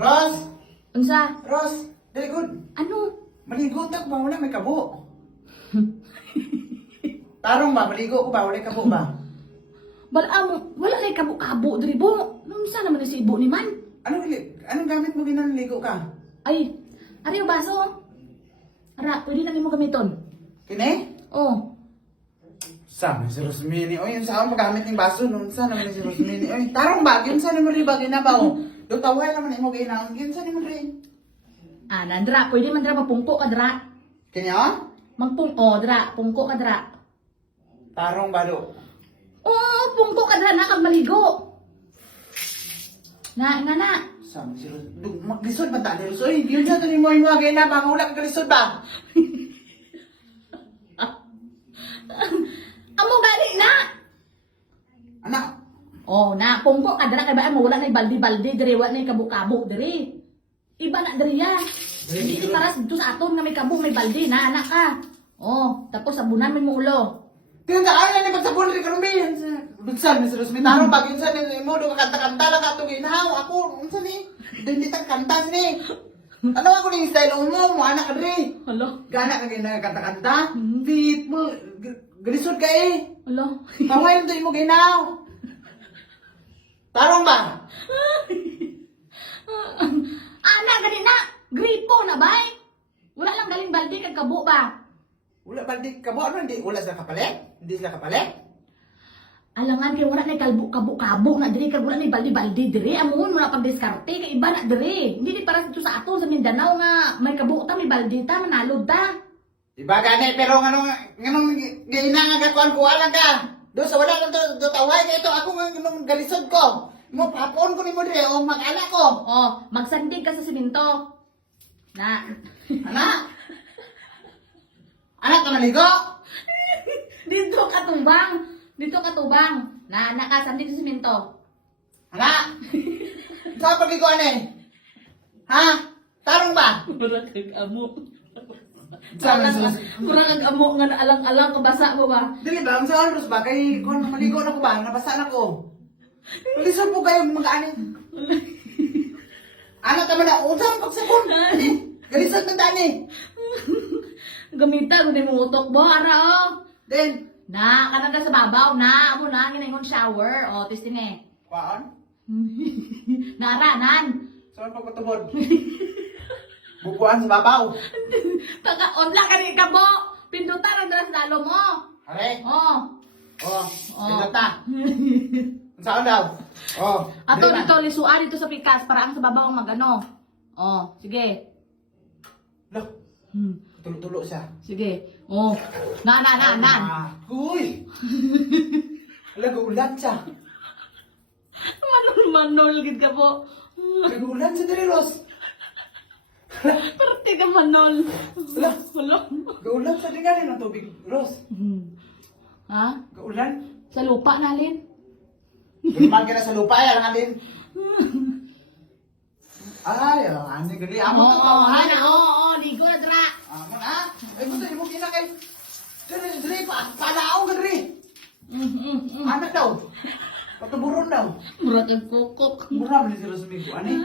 Ros! Unsa? Ros! Very good. Ano? Maligo ta ko ba? Wala may kabo. Tarong ba? Maligo ko ba? Wala kabo ba? Wala na kabo-kabo diri bo. Unsa naman si ibo ni man? Anong gamit mo ginanligo ka? Ay, ari yung baso. Ara, pwede na nimo gamiton. Kini? Oh. Saan si Rosmini? Oy, yun saan magamit ng baso nun? Saan naman si Rosmini? Oy, tarong ba? Yun saan mo rin ba ginabaw? Dutaway naman mo ginang. Yun saan mo rin? Ah, nandra, pwede man dra mapungko ka dra. Kanya? Dra, pungko ka dra. Tarong ba do? Oo, pungko ka dra na kag maligo. Na. Saan si Rosmini? Maglisod ba ta? Oy, yun saan ni mo yung mga ginabang. Wala ka lisod ba? Amo gani na. Anak, Oh, na pungko ka dra kay ba mo wala na baldi-baldi diri wa na kabo-kabo diri. Iba na diri ya. Hindi iparas dito sa aton nga may kabo may baldi na anak ka. Oh, tapos sabunan mo ulo. tingnan sa kanya ni pagsabon rin karumi. Saan si Rosmini? Tarong ba? Yun saan ni mo? Do kanta-kanta lang ka ito ginaw. Ako, saan ni? Hindi tag kanta ni. Ano ako ni style mo anak ka rin. Hala. Gana ka ginagkanta-kanta? Fit mo, galisod ka eh. Hala. Maway lang mo ginaw. Tarong ba? Ana gani na. Gripo na bay. Wala lang galing baldi kag kabo ba? Wala ba di kabo? Ano hindi? Wala sila kapalit? Hindi sila kapalit? Alangan kay wala na kabo na diri kag wala na baldi-baldi diri. Amon mo na pagdiskarte kay iba na diri. Hindi di para dito sa aton sa Mindanao nga may kabo ta may baldi ta manalod ta. Diba gani? Pero nganong ginangagakuan ko alang ka? Do sa wala lang to taway ka ito. Ako nga nganong galisod ko. Mo papon ko ni mo dire o mag-ala ko. Oh, magsandig ka sa simento. Na. Anak! Anak ka maligo? Dito ka tubang. Na anak ka sandig sa simento. Anak! Saan pagiguan eh? Ha? Tarong ba? Murag kag amo. Saan sa... Murag kag amo nga alang-alang kabasa mo ba? Dili ba? Ang sa oras ba? Kay kung maligo na ko ba? Nabasa na ko. Lisod po kayo mag-anin. Anak ka man na. Unsang pagsabon. Galisod ng dani. Gamita ko mo utok ba ara oh. Then, Na kanang ka sa babaw na amo na ginayong shower. Oh, testing eh. kuhaan? Nara nan. Saan pagpatubod? Bukuan sa babaw. Pagka-onla ka ni kabo. Pindutan ang dalas dalo mo. Are? Oh. Oh, Oh. sinata. Saan daw? Oh, Ato dili na. dito lisuan dito sa pikas para ang sa babaw ang magano. Oh, sige. Loh, tulo-tulo siya. Sige. Oh. Nan. Uy! Lagulan siya. Manol gid ka po. Lagulan siya diri, Ros. Parte ka manol. Wala. Wala. Gaulan sa tingali ng tubig, Ros. Ha? Gaulan. Sa lupa nalin? Gulman ka na sa lupa, yan ang alin. Ay, ano gali. Amo ka tawahan. Oo, ligo na dra. Amo na. Ay, mo tayo mo kinakay. Diri, palaong ka diri. Anak daw. Patuburon daw. Murag ang kukok. Mura mo ni si Rosmigo. Ano eh?